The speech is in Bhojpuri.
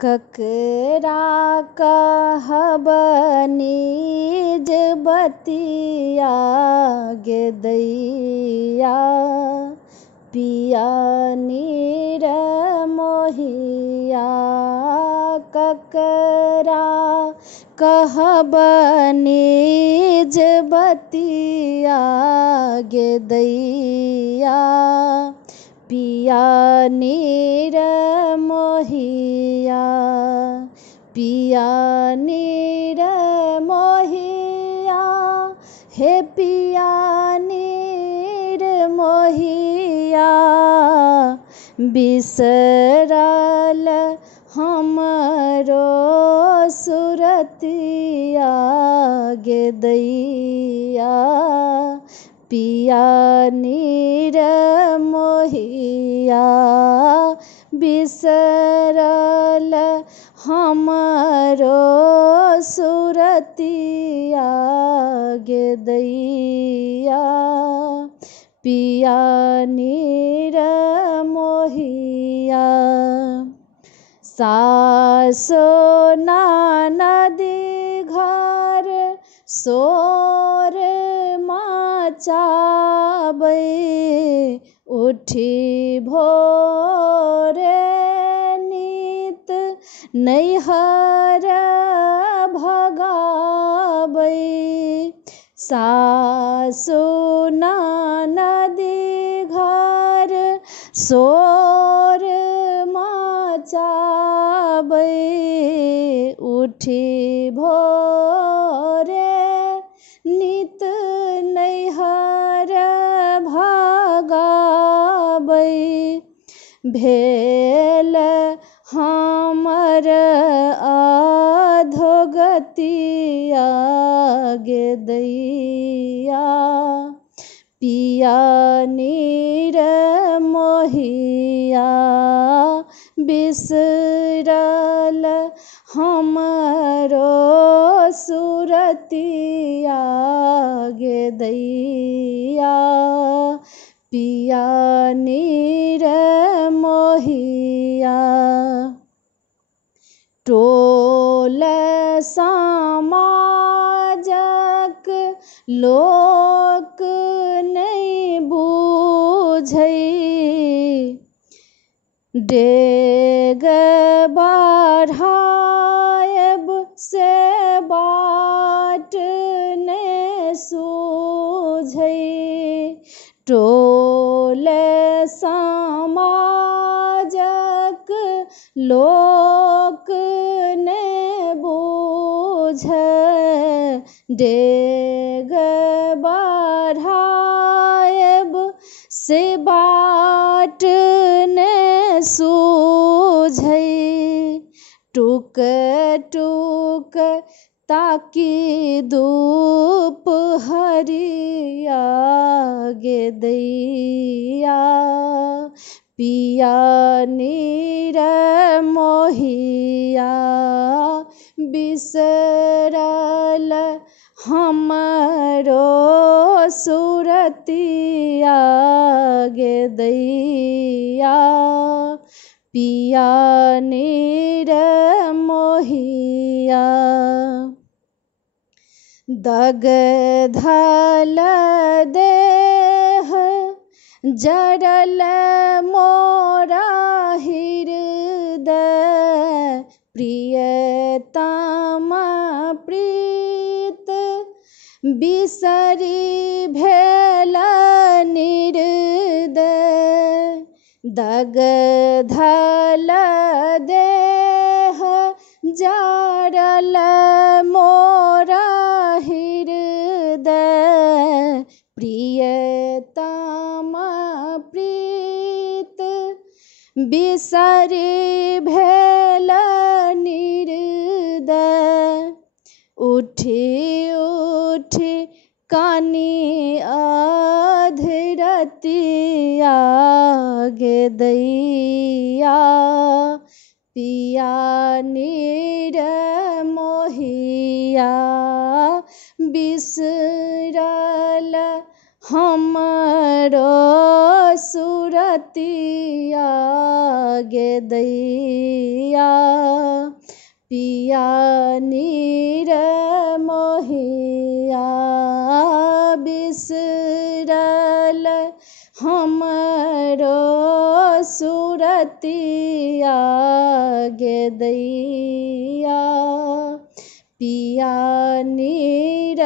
ककरा कहब निज बतिया गे दैया, पिया निर्मोहिया। ककरा कहब निज बतिया गे दैया, पिया निर्मोहिया। पिया निर्मोहिया, हे पिया निर्मोहिया। बिसरल हमरो सुरतिया गे दैया, पिया निर्मोहिया। बिसरल हमरो सुरतिया गे दैया, पिया निर्मोहिया। सासो ननदी घर सोर मचाबै, उठी भोरे नित नैहर भगाबै। सासु ननदी घर सोर मचाबै, उठी भोरे नित नैहर भगाबै। भेल हमर अधोगतिया गे दैया, पिया निर्मोहिया। बिसरल हमरो सुरतिया गे दैया, पिया निर्मोहिया। टोल समाजक लोक नहि बुझै, डेग बढ़ायब से बाट नहि सूझै। टोल समाजक लोक नहि बुझै, डेग बढ़ायब से बाट नहि सूझै। टुक टुक ताकि दुपहरिया गे दैया, पिया निर्मोहिया। बिसरल हमरो सुरतिया गे दैया, पिया निर्मोहिया। दग्धल देह जरल मोरा हृदय, प्रियतम प्रीत बिसरी भेल निर्दय। दग्धल देह जरल मोरा हृदय, प्रियतम प्रीत बिसरी भेल निर्दय। उठी उठी कानी अधरतिया गे दैया, पिया निर्मोहिया। बिसरल हमरो सुरतिया गे दैया। पिया नीर मोहिया बिसरल हमरो सुरतिया गे दैया पिया नीर